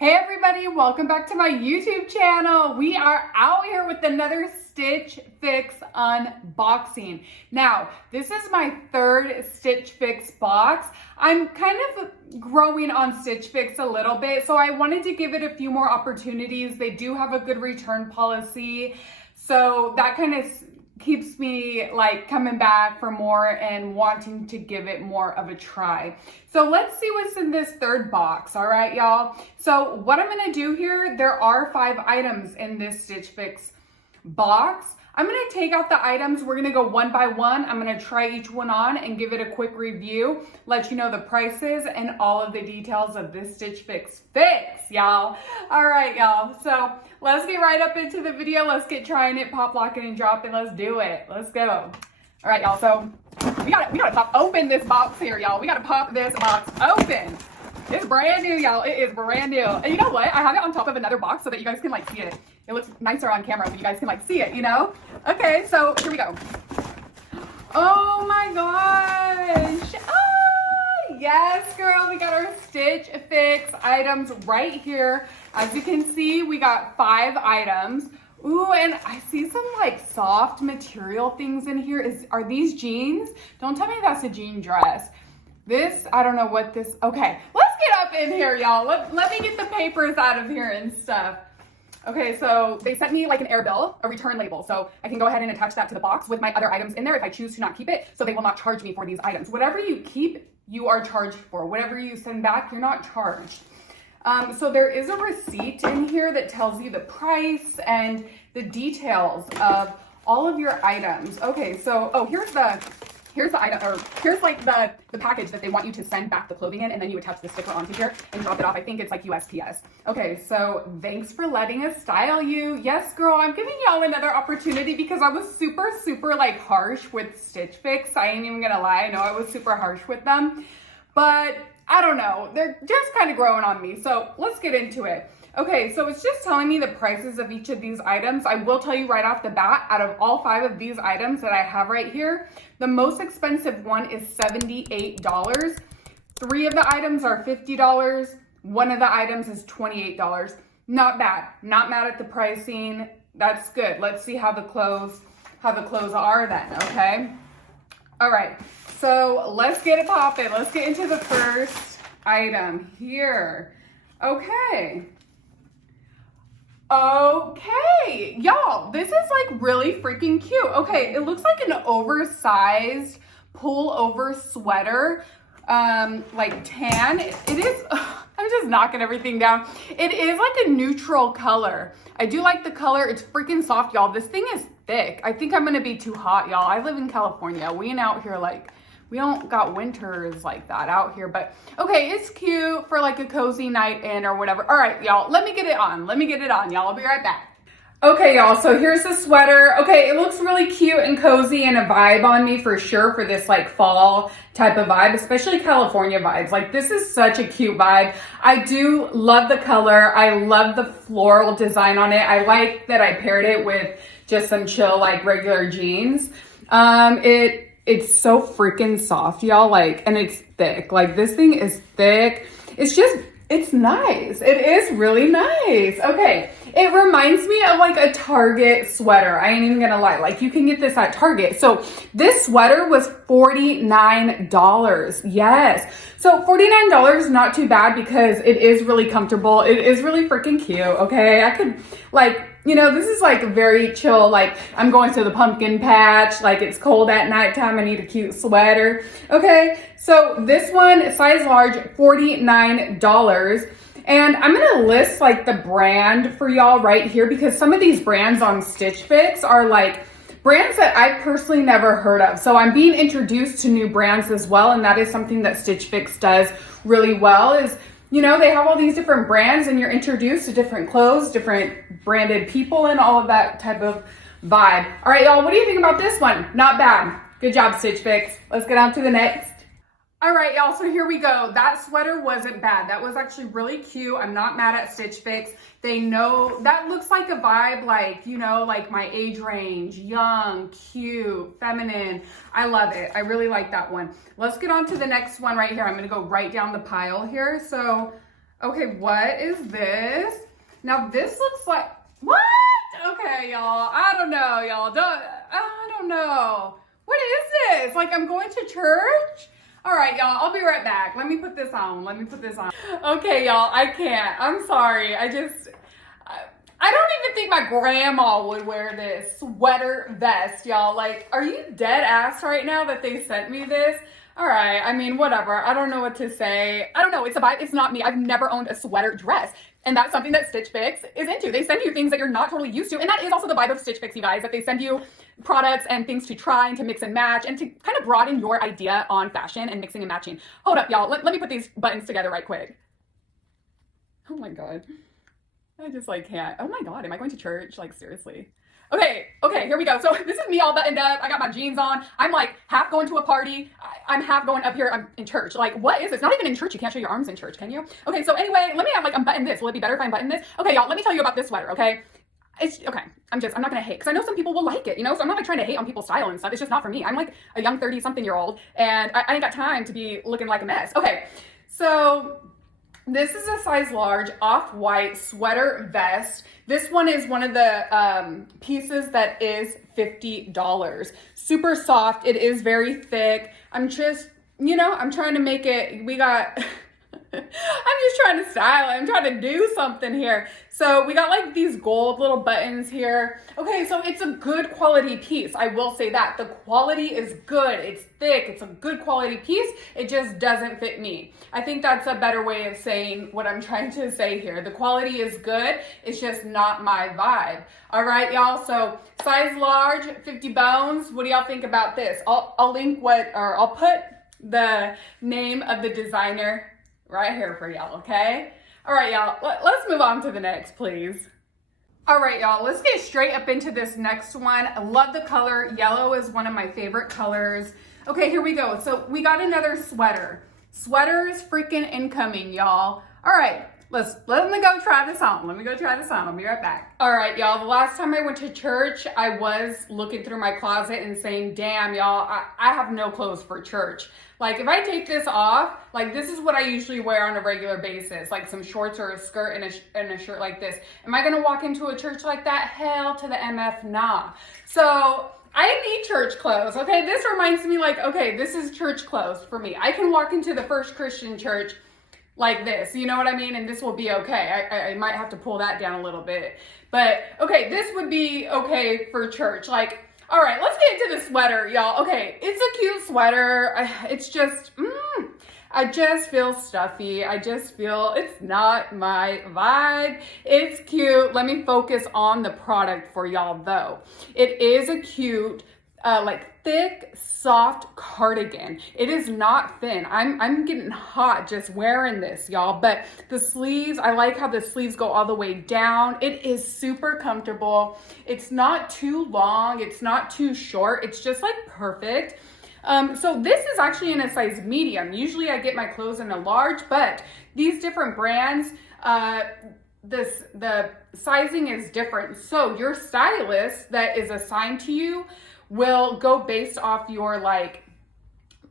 Hey everybody, welcome back to my YouTube channel. We are out here with another Stitch Fix unboxing. Now, this is my third Stitch Fix box. I'm kind of growing on Stitch Fix a little bit, so I wanted to give it a few more opportunities. They do have a good return policy, so that kind of keeps me like coming back for more and wanting to give it more of a try. So let's see what's in this third box. All right, y'all. So what I'm gonna do here, there are 5 items in this Stitch Fix box. I'm gonna take out the items. We're gonna go one by one. I'm gonna try each one on and give it a quick review, let you know the prices and all of the details of this Stitch Fix, y'all. All right, y'all. So let's get right up into the video. Let's get trying it, pop, locking, and dropping. Let's do it. Let's go. All right, y'all. So we gotta pop open this box here, y'all. We gotta pop this box open. It's brand new, y'all. It is brand new. And you know what? I have it on top of another box so that you guys can like see it. It looks nicer on camera, but you guys can like see it, you know? Okay, so here we go. Oh my gosh. Ah, yes, girl. We got our Stitch Fix items right here. As you can see, we got 5 items. Ooh, and I see some like soft material things in here. Are these jeans? Don't tell me that's a jean dress. This, I don't know what this, okay. Let's get up in here, y'all. Let me get the papers out of here and stuff. Okay, so they sent me like an air bill, a return label. So I can go ahead and attach that to the box with my other items in there if I choose to not keep it. So they will not charge me for these items. Whatever you keep, you are charged for. Whatever you send back, you're not charged. So there is a receipt in here that tells you the price and the details of all of your items. Okay, so, oh, here's the item, or here's like the package that they want you to send back the clothing in, and then you attach the sticker onto here and drop it off. I think it's like USPS. Okay, so thanks for letting us style you. Yes, girl, I'm giving y'all another opportunity because I was super like harsh with Stitch Fix. I ain't even gonna lie. I know I was super harsh with them, but I don't know. They're just kind of growing on me. So let's get into it. Okay, so it's just telling me the prices of each of these items. I will tell you right off the bat, out of all 5 of these items that I have right here, the most expensive one is $78. 3 of the items are $50. 1 of the items is $28. Not bad. Not mad at the pricing. That's good. Let's see how the clothes are then, okay? All right, so let's get it popping. Let's get into the first item here. Okay, y'all, this is like really freaking cute. Okay, it looks like an oversized pullover sweater, like tan. It is, I'm just knocking everything down. It is like a neutral color. I do like the color. It's freaking soft, y'all. This thing is thick. I think I'm gonna be too hot, y'all. I live in California. We ain't out here like, we don't got winters like that out here, but okay, it's cute for like a cozy night in or whatever. All right, y'all, let me get it on. Let me get it on, y'all. I'll be right back. Okay, y'all, so here's the sweater. Okay, it looks really cute and cozy and a vibe on me for sure for this like fall type of vibe, especially California vibes. Like this is such a cute vibe. I do love the color. I love the floral design on it. I like that I paired it with just some chill like regular jeans. It's so freaking soft, y'all, like, and it's thick. Like this thing is thick. It's nice. It is really nice. Okay, it reminds me of like a Target sweater. I ain't even gonna lie. Like you can get this at Target. So this sweater was $49. Yes. So $49, not too bad because it is really comfortable. It is really freaking cute. Okay, I could like, you know, this is like very chill. Like I'm going to the pumpkin patch. Like it's cold at nighttime. I need a cute sweater. Okay, so this one, size large, $49. And I'm gonna list like the brand for y'all right here because some of these brands on Stitch Fix are like brands that I personally never heard of. So I'm being introduced to new brands as well. And that is something that Stitch Fix does really well is, you know, they have all these different brands and you're introduced to different clothes, different branded people and all of that type of vibe. All right, y'all, what do you think about this one? Not bad. Good job, Stitch Fix. Let's get on to the next. All right, y'all, so here we go. That sweater wasn't bad. That was actually really cute. I'm not mad at Stitch Fix. They know, that looks like a vibe like, you know, like my age range, young, cute, feminine. I love it. I really like that one. Let's get on to the next one right here. I'm gonna go right down the pile here. So Okay, what is this? Now this looks like, what? Okay, y'all, I don't know, y'all. I don't know. What is this? Like, I'm going to church? All right, y'all, I'll be right back. Let me put this on. Okay, y'all, I can't. I'm sorry. I don't even think my grandma would wear this sweater vest, y'all. Like, are you dead ass right now that they sent me this? All right, I mean, whatever. I don't know what to say. I don't know. It's a vibe. It's not me. I've never owned a sweater dress. And that's something that Stitch Fix is into. They send you things that you're not totally used to. And that is also the vibe of Stitch Fix, you guys, that they send you products and things to try and to mix and match and to kind of broaden your idea on fashion and mixing and matching. Hold up, y'all. Let me put these buttons together right quick. Oh my God. I just like can't. Oh my God, am I going to church? Like, seriously. Okay, here we go. So this is me all buttoned up. I got my jeans on. I'm like half going to a party. I'm half going up here. I'm in church. Like, what is this? Not even in church. You can't show your arms in church, can you? Okay, so anyway, let me unbutton this. Will it be better if I unbutton this? Okay, y'all, let me tell you about this sweater, okay? It's okay. I'm not gonna hate, because I know some people will like it, you know? So I'm not like trying to hate on people's style and stuff. It's just not for me. I'm like a young 30-something-year-old, and I ain't got time to be looking like a mess. Okay, so this is a size large off-white sweater vest. This one is one of the pieces that is $50. Super soft. It is very thick. I'm just, I'm trying to make it, I'm just trying to style it. I'm trying to do something here. So we got like these gold little buttons here. Okay, so it's a good quality piece. I will say that. The quality is good. It's thick. It's a good quality piece. It just doesn't fit me. I think that's a better way of saying what I'm trying to say here. The quality is good. It's just not my vibe. All right, y'all. So size large, 50 bones. What do y'all think about this? I'll put the name of the designer right here for y'all, okay? All right, y'all, let's move on to the next, please. All right, y'all, let's get straight up into this next one. I love the color. Yellow is one of my favorite colors. Okay, here we go. So we got another sweater. Sweaters freaking incoming, y'all. All right, let me go try this on. I'll be right back. All right, y'all, the last time I went to church, I was looking through my closet and saying, damn, y'all, I have no clothes for church. Like, if I take this off, like, this is what I usually wear on a regular basis, like some shorts or a skirt and a shirt like this. Am I gonna walk into a church like that? Hell to the MF, nah. So I need church clothes, okay? This reminds me like, okay, this is church clothes for me. I can walk into the First Christian Church like this, you know what I mean? And this will be okay. I might have to pull that down a little bit. But, okay, this would be okay for church. Like, all right, let's get into the sweater, y'all. Okay, it's a cute sweater. It's just, I just feel stuffy. I just feel it's not my vibe. It's cute. Let me focus on the product for y'all, though. It is a cute, like thick, soft cardigan. It is not thin. I'm getting hot just wearing this, y'all. But the sleeves, I like how the sleeves go all the way down. It is super comfortable. It's not too long. It's not too short. It's just like perfect. So this is actually in a size medium. Usually I get my clothes in a large, but these different brands, the sizing is different. So your stylist that is assigned to you will go based off your like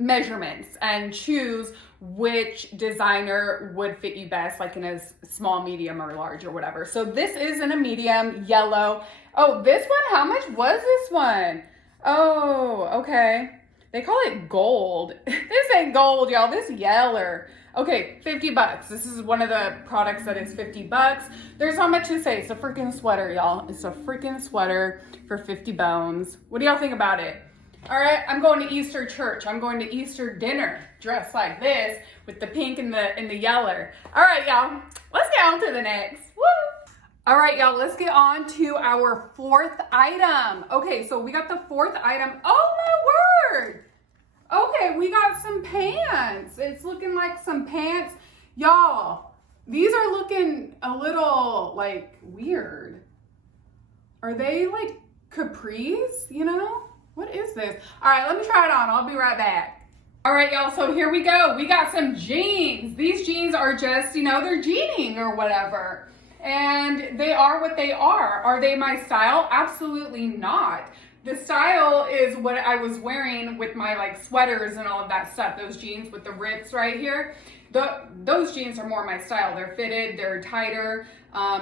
measurements and choose which designer would fit you best, like in a small, medium, or large or whatever. So this is in a medium, yellow. Oh, this one, how much was this one? Oh, okay. They call it gold. This ain't gold, y'all. This yeller. Okay, $50. This is one of the products that is $50. There's not much to say. It's a freaking sweater, y'all. It's a freaking sweater for 50 bones. What do y'all think about it? All right, I'm going to Easter church. I'm going to Easter dinner dressed like this with the pink and the yeller. All right, y'all. Let's get on to the next. Woo! All right, y'all, let's get on to our fourth item. Okay, so we got the fourth item. Oh, my word. Okay, we got some pants. It's looking like some pants. Y'all, these are looking a little, like, weird. Are they, like, capris, you know? What is this? All right, let me try it on. I'll be right back. All right, y'all, so here we go. We got some jeans. These jeans are just, they're jeaning or whatever. And they are what they are. Are they my style? Absolutely not. The style is what I was wearing with my like sweaters and all of that stuff. Those jeans with the rips right here. those jeans are more my style. They're fitted, they're tighter,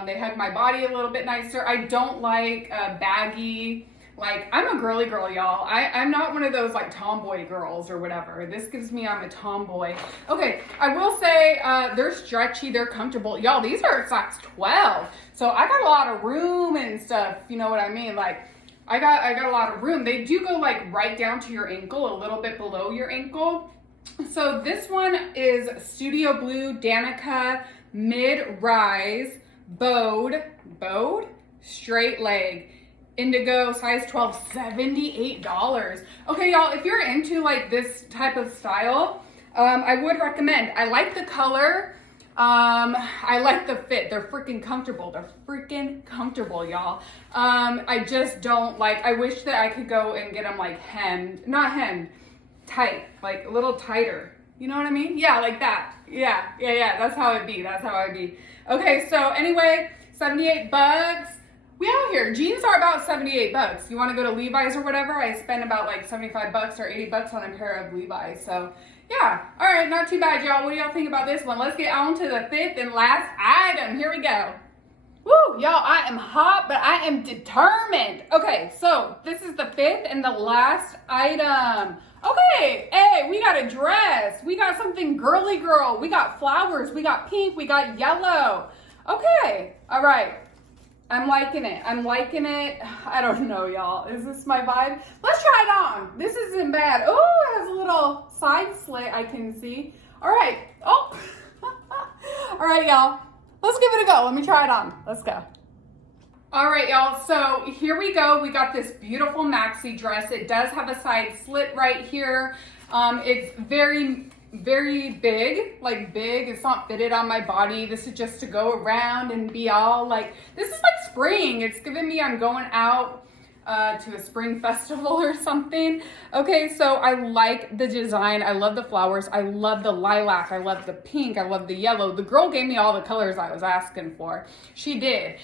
they hug my body a little bit nicer. I don't like baggy. Like, I'm a girly girl, y'all. I'm not one of those like tomboy girls or whatever. This gives me I'm a tomboy. Okay, I will say they're stretchy, they're comfortable. Y'all, these are size 12. So I got a lot of room and stuff, you know what I mean? Like, I got a lot of room. They do go like right down to your ankle, a little bit below your ankle. So this one is Studio Blue Danica Mid-Rise Bowed Straight Leg. Indigo, size 12, $78. Okay, y'all, if you're into like this type of style, I would recommend. I like the color. I like the fit. They're freaking comfortable. They're freaking comfortable, y'all. I just don't like, I wish that I could go and get them like not hemmed, tight, like a little tighter. You know what I mean? Yeah, like that. Yeah. That's how it'd be. Okay, so anyway, 78 bucks. We out here. Jeans are about 78 bucks. You want to go to Levi's or whatever? I spend about like 75 bucks or 80 bucks on a pair of Levi's. So yeah. All right. Not too bad, y'all. What do y'all think about this one? Let's get on to the fifth and last item. Here we go. Woo, y'all, I am hot, but I am determined. Okay, so this is the fifth and the last item. Okay, hey, we got a dress. We got something girly girl. We got flowers. We got pink. We got yellow. Okay, all right. I'm liking it. I don't know, y'all. Is this my vibe? Let's try it on. This isn't bad. Oh, it has a little side slit I can see. All right. Oh. All right, y'all. Let's give it a go. Let me try it on. Let's go. All right, y'all. So here we go. We got this beautiful maxi dress. It does have a side slit right here. It's very big, like big. It's not fitted on my body. This is just to go around and be all like, this is like spring. It's giving me I'm going out to a spring festival or something. Okay, so I like the design. I love the flowers. I love the lilac. I love the pink. I love the yellow. The girl gave me all the colors I was asking for. She did.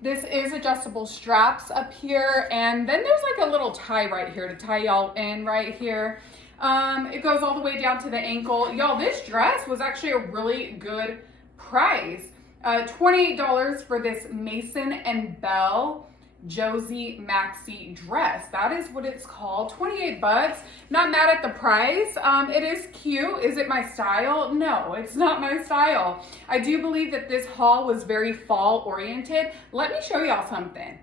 This is adjustable straps up here, and then there's like a little tie right here to tie y'all in right here. It goes all the way down to the ankle. Y'all, this dress was actually a really good price. $28 for this Mason and Bell Josie maxi dress. That is what it's called. 28 bucks. Not mad at the price. It is cute. Is it my style? No, it's not my style. I do believe that this haul was very fall oriented. Let me show y'all something.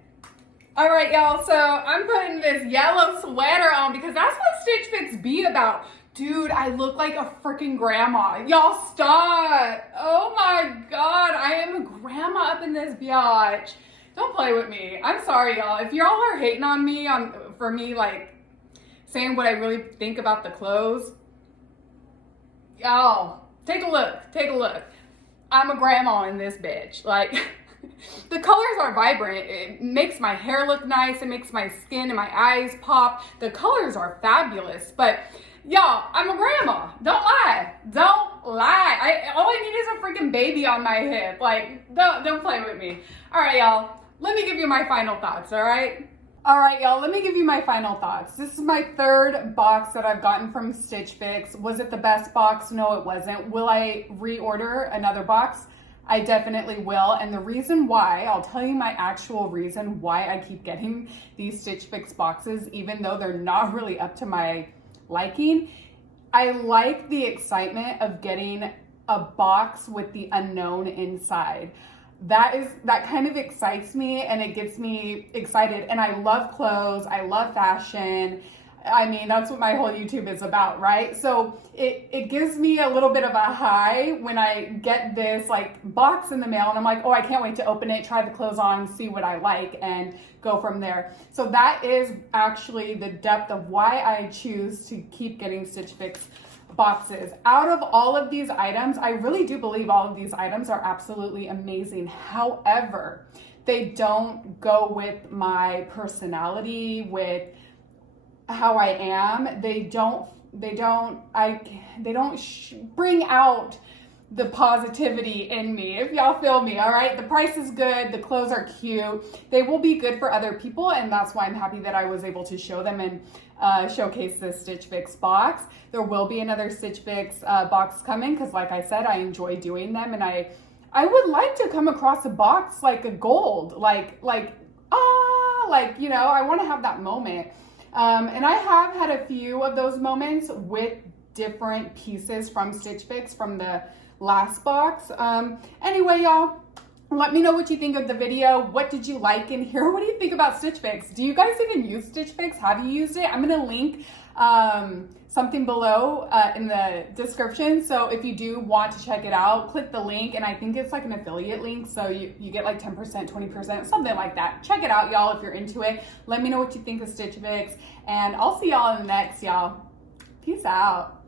All right, y'all, so I'm putting this yellow sweater on because that's what Stitch Fix be about. Dude, I look like a freaking grandma. Y'all stop. Oh my God, I am a grandma up in this biatch. Don't play with me. I'm sorry, y'all. If y'all are hating on me for me like saying what I really think about the clothes, y'all, take a look. I'm a grandma in this bitch. Like, the colors are vibrant. It makes my hair look nice. It makes my skin and my eyes pop. The colors are fabulous. But y'all, I'm a grandma. Don't lie. All I need is a freaking baby on my hip. Like, don't play with me. All right, y'all. Let me give you my final thoughts, all right? All right, y'all, let me give you my final thoughts. This is my third box that I've gotten from Stitch Fix. Was it the best box? No, it wasn't. Will I reorder another box? I definitely will. And the reason why, I'll tell you my actual reason why I keep getting these Stitch Fix boxes, even though they're not really up to my liking. I like the excitement of getting a box with the unknown inside. That kind of excites me and it gets me excited. And I love clothes. I love fashion. I mean, that's what my whole YouTube is about, right? So it gives me a little bit of a high when I get this like box in the mail and I'm like, oh, I can't wait to open it, try the clothes on, see what I like and go from there. So that is actually the depth of why I choose to keep getting Stitch Fix boxes. Out of all of these items, I really do believe all of these items are absolutely amazing. However, they don't go with my personality, with how I am. They don't bring out the positivity in me, if y'all feel me. All right, the price is good, the clothes are cute, they will be good for other people, and that's why I'm happy that I was able to show them and showcase this Stitch Fix box. There will be another Stitch Fix box coming, because like I said, I enjoy doing them, and I would like to come across a box like a gold, like you know, I want to have that moment. And I have had a few of those moments with different pieces from Stitch Fix from the last box. Anyway, y'all, let me know what you think of the video. What did you like in here? What do you think about Stitch Fix? Do you guys even use Stitch Fix? Have you used it? I'm gonna link something below in the description. So if you do want to check it out, click the link, and I think it's like an affiliate link. So you get like 10%, 20%, something like that. Check it out, y'all, if you're into it. Let me know what you think of Stitch Fix, and I'll see y'all in the next, y'all. Peace out.